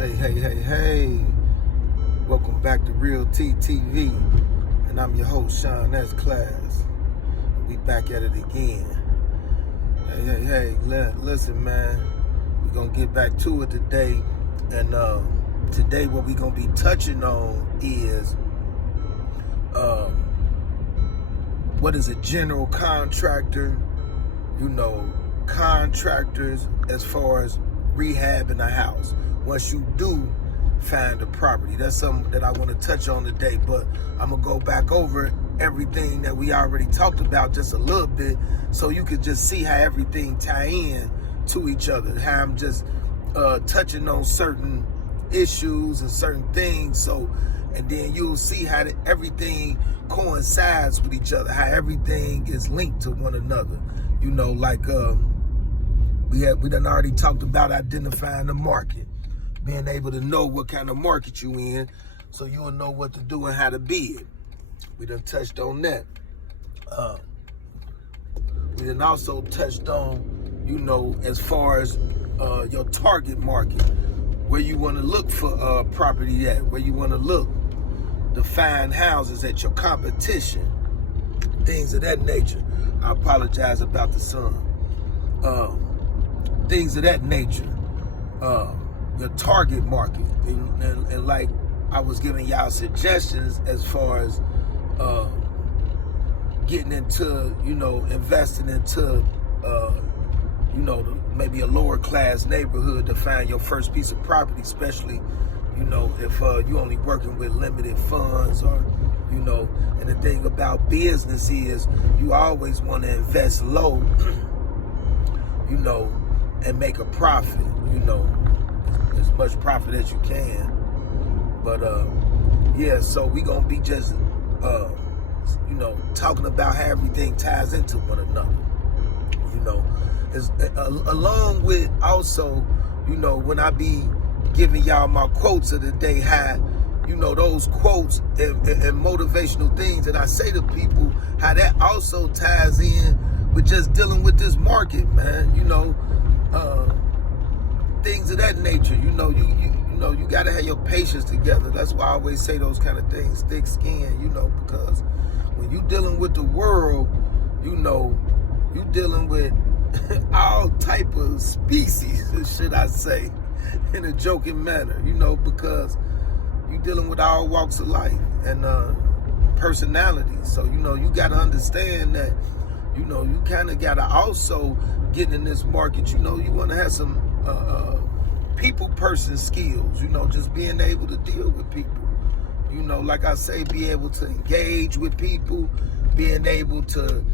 Hey. Welcome back to Real TTV. And I'm your host, Sean S. Class. We back at it again. Hey. Listen, man. We're going to get back to it today. And today what we're going to be touching on is what is a general contractor? Contractors as far as rehabbing a house. Once you do find a property, that's something that I want to touch on today, but I'm gonna go back over everything that we already talked about just a little bit so you could just see how everything tie in to each other, how I'm just touching on certain issues and certain things, and then you'll see how everything coincides with each other, how everything is linked to one another. We done already talked about identifying the market, being able to know what kind of market you in, so you'll know what to do and how to bid. We done touched on that. We done also touched on, as far as your target market, where you want to look for property at, where you want to look to find houses at your competition, things of that nature. I apologize about the sun. Things of that nature. Your target market, and like I was giving y'all suggestions as far as getting into, investing into, maybe a lower class neighborhood to find your first piece of property, especially, if you only working with limited funds or, and the thing about business is you always want to invest low, and make a profit, as much profit as you can. But so we gonna be just talking about how everything ties into one another. Along with also, when I be giving y'all my quotes of the day, how those quotes and motivational things that I say to people, how that also ties in with just dealing with this market, man. Things of that nature. You gotta have your patience together. That's why I always say those kind of things, thick skin, because when you dealing with the world, you dealing with all type of species, should I say, in a joking manner, because you dealing with all walks of life and personalities. So, you gotta understand that, you kind of gotta also get in this market. You want to have some people person skills, just being able to deal with people, like I say, be able to engage with people, being able to,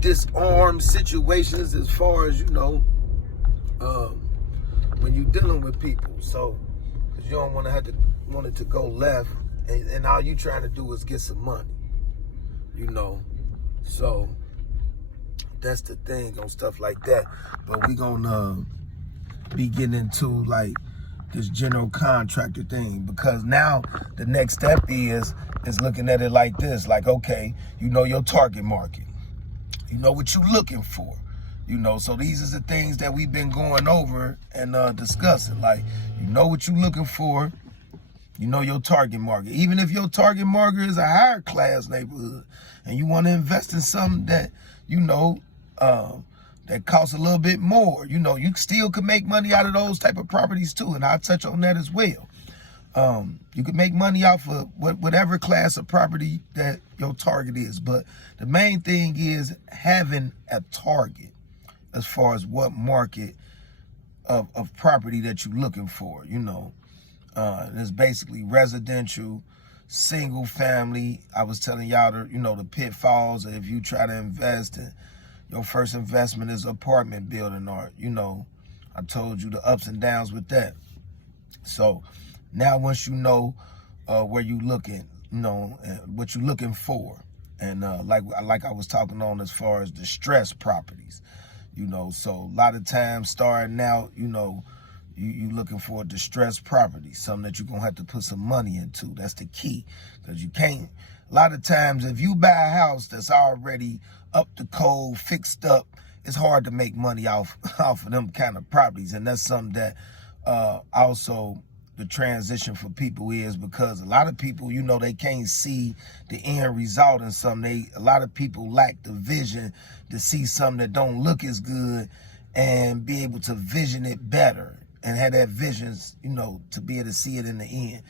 disarm situations as far as, when you're dealing with people. So, because you don't want it to go left, and all you trying to do is get some money, so that's the thing on stuff like that. But we gonna be getting into like this general contractor thing, because now the next step is looking at it like this, like, okay, your target market, what you looking for, so these are the things that we've been going over and discussing, like, what you looking for, your target market. Even if your target market is a higher class neighborhood and you want to invest in something that that costs a little bit more, you still can make money out of those type of properties too, and I'll touch on that as well. You can make money off of whatever class of property that your target is, but the main thing is having a target as far as what market of property that you're looking for. It's basically residential, single family. I was telling y'all the pitfalls if you try to invest in. Your first investment is apartment building, or, I told you the ups and downs with that. So now once you know where you looking, what you looking for, and like I was talking on as far as distressed properties, so a lot of times starting out, you looking for a distressed property, something that you're going to have to put some money into. That's the key, because you can't. A lot of times, if you buy a house that's already up to code, fixed up, it's hard to make money off of them kind of properties. And that's something that also the transition for people is because a lot of people, you know, they can't see the end result in something. A lot of people lack the vision to see something that don't look as good and be able to vision it better and have that vision, you know, to be able to see it in the end.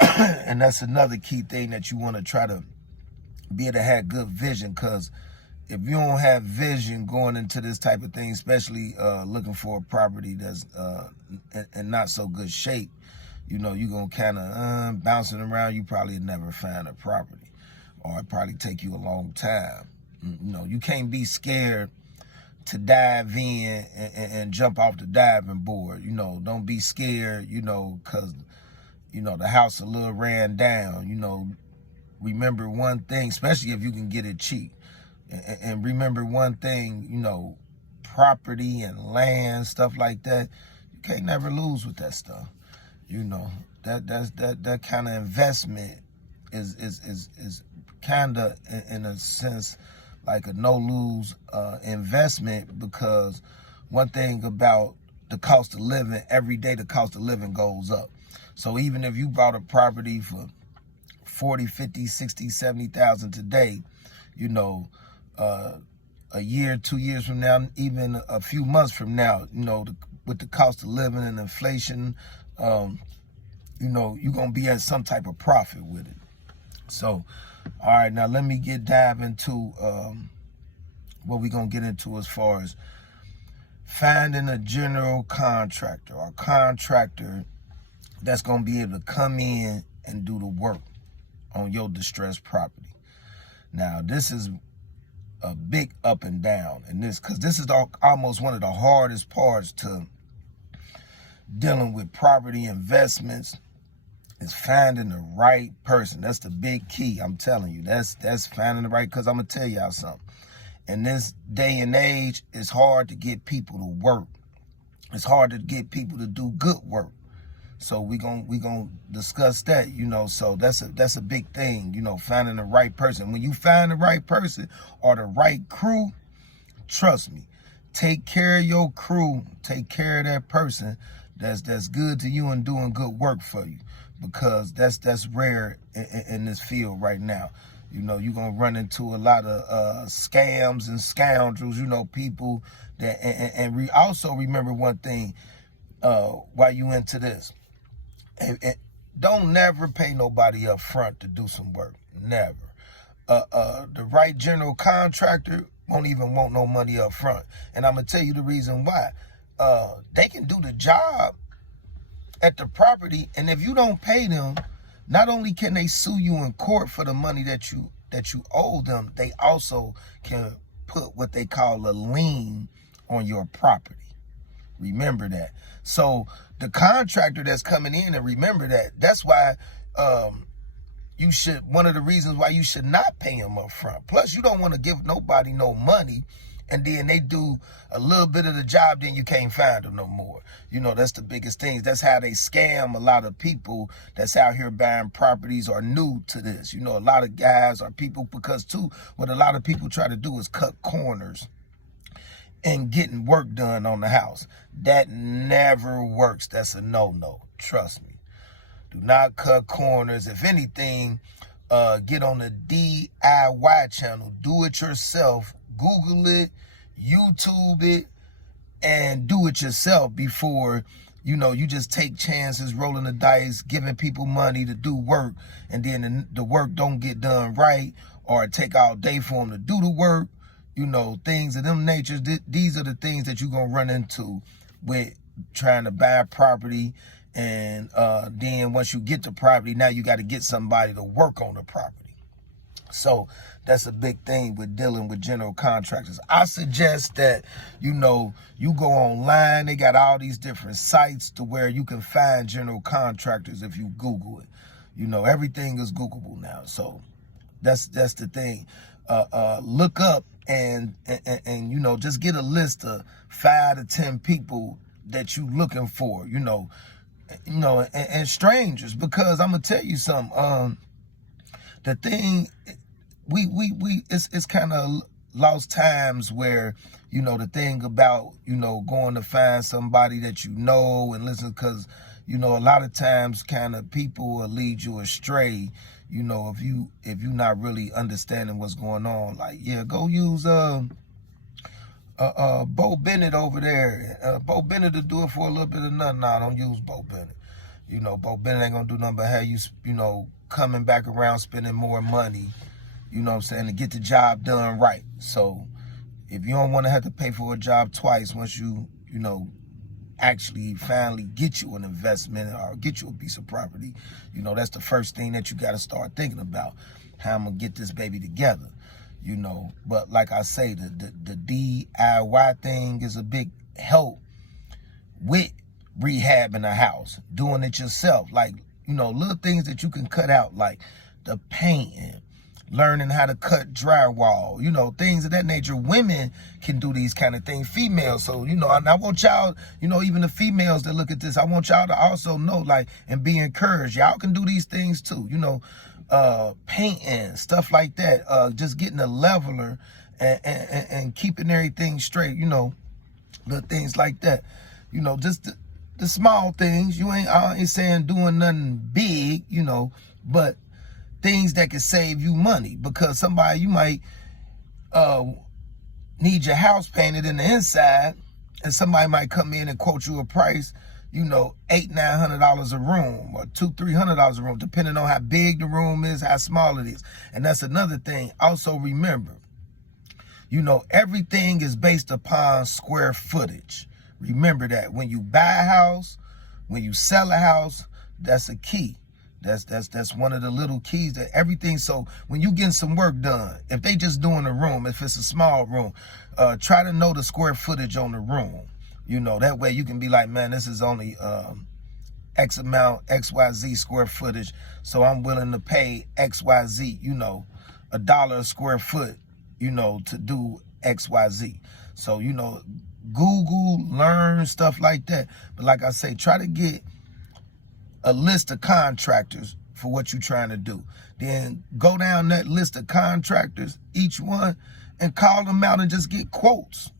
And that's another key thing that you want to try to be able to have good vision, because if you don't have vision going into this type of thing, especially looking for a property that's in not so good shape, you know, you're going to kind of bouncing around. You probably never find a property, or it probably take you a long time. You know, you can't be scared to dive in and jump off the diving board. You know, don't be scared, you know, because, you know, the house a little ran down. You know, remember one thing, especially if you can get it cheap. And remember one thing, you know, property and land, stuff like that, you can't never lose with that stuff. You know, that kind of investment is kind of, in a sense, like a no-lose investment, because one thing about the cost of living, every day the cost of living goes up. So even if you bought a property for 40, 50, 60, 70,000 today, you know, a year, 2 years from now, even a few months from now, you know, with the cost of living and inflation, you know, you're going to be at some type of profit with it. So, all right, now let me dive into what we're going to get into as far as finding a general contractor, or contractor that's going to be able to come in and do the work on your distressed property. Now, this is a big up and down in this, because this is almost one of the hardest parts to dealing with property investments, is finding the right person. That's the big key. I'm telling you, that's finding the right, because I'm going to tell y'all something. In this day and age, it's hard to get people to work. It's hard to get people to do good work. So we gonna discuss that, you know. So that's a big thing, you know, finding the right person. When you find the right person or the right crew, trust me, take care of your crew, take care of that person that's good to you and doing good work for you, because that's rare in this field right now. You know, you're gonna run into a lot of scams and scoundrels, you know, people that and also remember one thing while you into this. And don't never pay nobody up front to do some work. Never. The right general contractor won't even want no money up front. And I'm going to tell you the reason why. They can do the job at the property, and if you don't pay them, not only can they sue you in court for the money that you owe them, they also can put what they call a lien on your property. Remember that. So the contractor that's coming in, and remember that's why you should, one of the reasons why you should not pay them up front. Plus, you don't want to give nobody no money, and then they do a little bit of the job, then you can't find them no more. You know, that's the biggest thing. That's how they scam a lot of people that's out here buying properties or new to this. You know, a lot of guys or people, because too, what a lot of people try to do is cut corners and getting work done on the house. That never works. That's a no-no. Trust me. Do not cut corners. If anything, get on the DIY channel. Do it yourself. Google it, YouTube it, and do it yourself before, you know, you just take chances, rolling the dice, giving people money to do work, and then the work don't get done right, or it take all day for them to do the work. You know, things of them natures. These are the things that you're going to run into with trying to buy a property. And then once you get the property, now you got to get somebody to work on the property. So that's a big thing with dealing with general contractors. I suggest that, you know, you go online. They got all these different sites to where you can find general contractors if you Google it. You know, everything is Googleable now. So that's the thing. Look up and you know, just get a list of 5 to 10 people that you looking for, you know, and strangers, because I'm gonna tell you something. The thing, it's kind of lost times where, you know, the thing about, you know, going to find somebody that you know and listen, because, You know, a lot of times kind of people will lead you astray, you know, if you're not really understanding what's going on. Like, yeah, go use Bo Bennett over there. Bo Bennett will do it for a little bit of nothing. Nah, don't use Bo Bennett. You know, Bo Bennett ain't gonna do nothing but have you, you know, coming back around spending more money, you know what I'm saying, to get the job done right. So if you don't want to have to pay for a job twice, once you know, actually finally get you an investment or get you a piece of property, you know, that's the first thing that you got to start thinking about. How I'm gonna get this baby together, you know. But like I say, the DIY thing is a big help with rehabbing a house, doing it yourself. Like, you know, little things that you can cut out, like the painting, learning how to cut drywall, you know, things of that nature. Women can do these kind of things, females. So, you know, and I want y'all, you know, even the females that look at this, I want y'all to also know, like, and be encouraged. Y'all can do these things too, you know, painting, stuff like that, just getting a leveler and keeping everything straight, you know, little things like that. You know, just the small things. I ain't saying doing nothing big, you know, but things that can save you money, because somebody, you might need your house painted in the inside, and somebody might come in and quote you a price, you know, $800-900 a room, or $200-300 a room, depending on how big the room is, how small it is. And that's another thing. Also remember, you know, everything is based upon square footage. Remember that when you buy a house, when you sell a house, that's a key. That's one of the little keys that everything. So when you getting some work done, if they just doing a room, if it's a small room, try to know the square footage on the room. You know, that way you can be like, man, this is only X amount, XYZ square footage, so I'm willing to pay XYZ, you know, $1 a square foot, you know, to do XYZ. So, you know, Google, learn stuff like that. But like I say, try to get a list of contractors for what you're trying to do. Then go down that list of contractors, each one, and call them out and just get quotes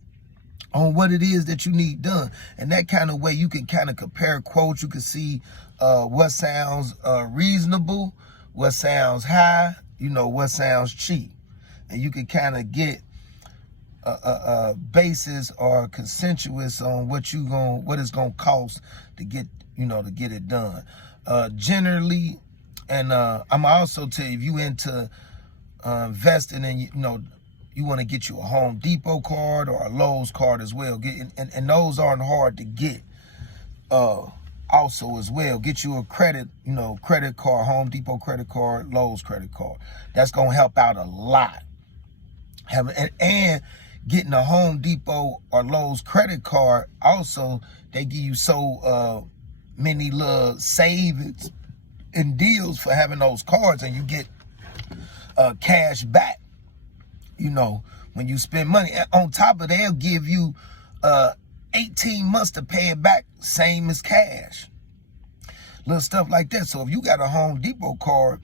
on what it is that you need done. And that kind of way you can kind of compare quotes. You can see what sounds reasonable, what sounds high, you know, what sounds cheap. And you can kind of get a basis or consensus on what it's gonna cost to get, you know, to get it done. Generally, and I'm also tell you, if you into investing and you know, you want to get you a Home Depot card or a Lowe's card as well. And those aren't hard to get. Also as well, get you a credit card, Home Depot credit card, Lowe's credit card. That's gonna help out a lot. And getting a Home Depot or Lowe's credit card, also they give you so many little savings and deals for having those cards, and you get cash back, you know, when you spend money. On top of that, they'll give you 18 months to pay it back, same as cash. Little stuff like that. So if you got a Home Depot card,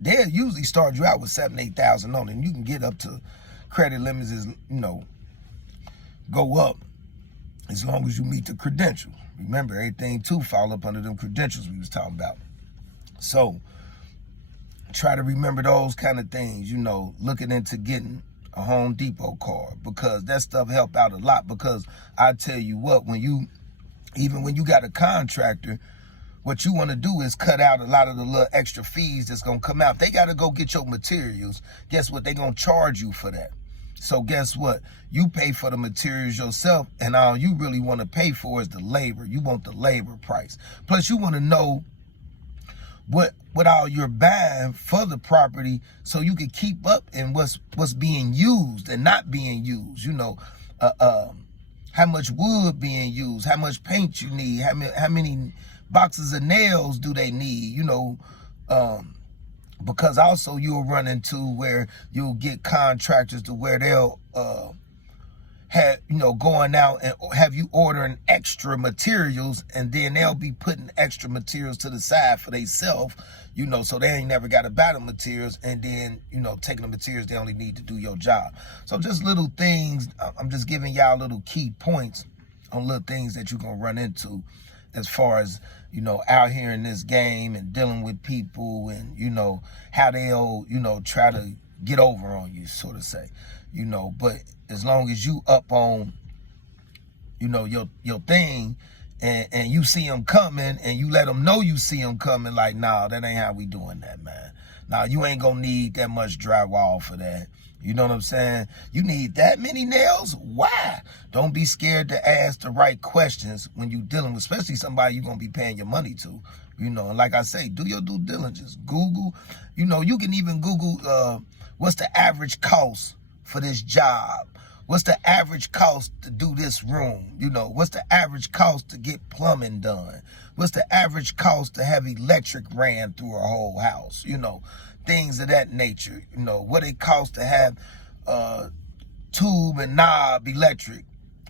they'll usually start you out with $7,000-8,000 on it, and you can get up to credit limits, is, you know, go up as long as you meet the credentials. Remember, everything too fall up under them credentials we was talking about. So try to remember those kind of things, you know, looking into getting a Home Depot card, because that stuff help out a lot. Because I tell you what, even when you got a contractor, what you want to do is cut out a lot of the little extra fees that's going to come out. They got to go get your materials. Guess what? They're going to charge you for that. So guess what? You pay for the materials yourself, and all you really want to pay for is the labor. You want the labor price. Plus, you want to know what all you're buying for the property, so you can keep up in what's being used and not being used. You know, how much wood being used, how much paint you need, how many boxes of nails do they need, you know, because also you'll run into where you'll get contractors to where they'll have, you know, going out and have you ordering extra materials, and then they'll be putting extra materials to the side for themselves, you know, so they ain't never got to buy the materials, and then, you know, taking the materials they only need to do your job. So just little things. I'm just giving y'all little key points on little things that you're going to run into as far as, you know, out here in this game and dealing with people and, you know, how they'll, you know, try to get over on you, so to say, you know. But as long as you up on, you know, your thing, and you see them coming and you let them know you see them coming, like, nah, that ain't how we doing that, man. Nah, you ain't gonna need that much drywall for that. You know what I'm saying? You need that many nails? Why? Don't be scared to ask the right questions when you dealing with, especially somebody you're gonna be paying your money to. You know, and like I say, do your due diligence. Google, you know, you can even Google what's the average cost for this job? What's the average cost to do this room? You know, what's the average cost to get plumbing done? What's the average cost to have electric ran through a whole house? You know, things of that nature. You know, what it costs to have tube and knob electric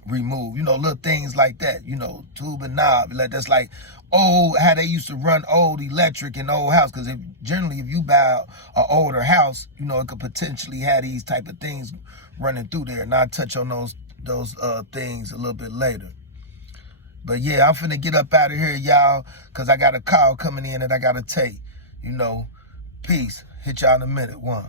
removed. You know, little things like that. You know, tube and knob. That's like old, how they used to run old electric in old house. Because generally, if you buy an older house, you know, it could potentially have these type of things running through there. And I'll touch on those things a little bit later. But yeah, I'm finna get up out of here, y'all, because I got a call coming in that I got to take. You know, peace. Hit y'all in a minute. One.